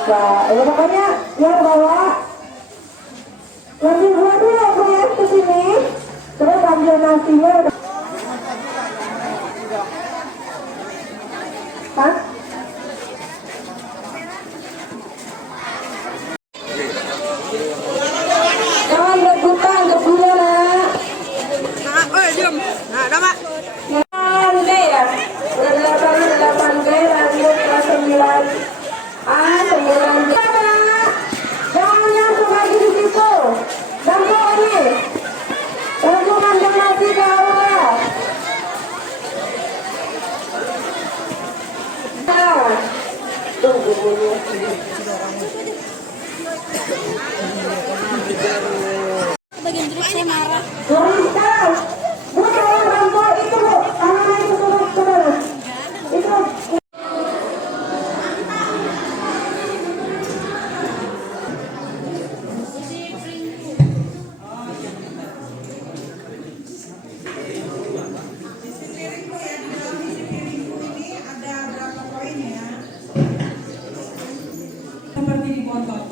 bisa. Ya pokoknya yang bawa lanjut dua dulu ya ke sini. Terus ambil nasinya. Hah? Jangan rebutan kebulan nak. Diam. Nah, dah mak. Nah, ini ya. Udah 8 B lanjut ke 9. 9. Jangan langsung lagi di situ. Ganggu ini. Ganggu kandang nasi ke awal. Nah. Tunggu dulu. Bagian jeruk saya marah. Luruskan. Bukan rampo itu, Bu. Tangan itu turun ke mana? Itu. Seperti di foto.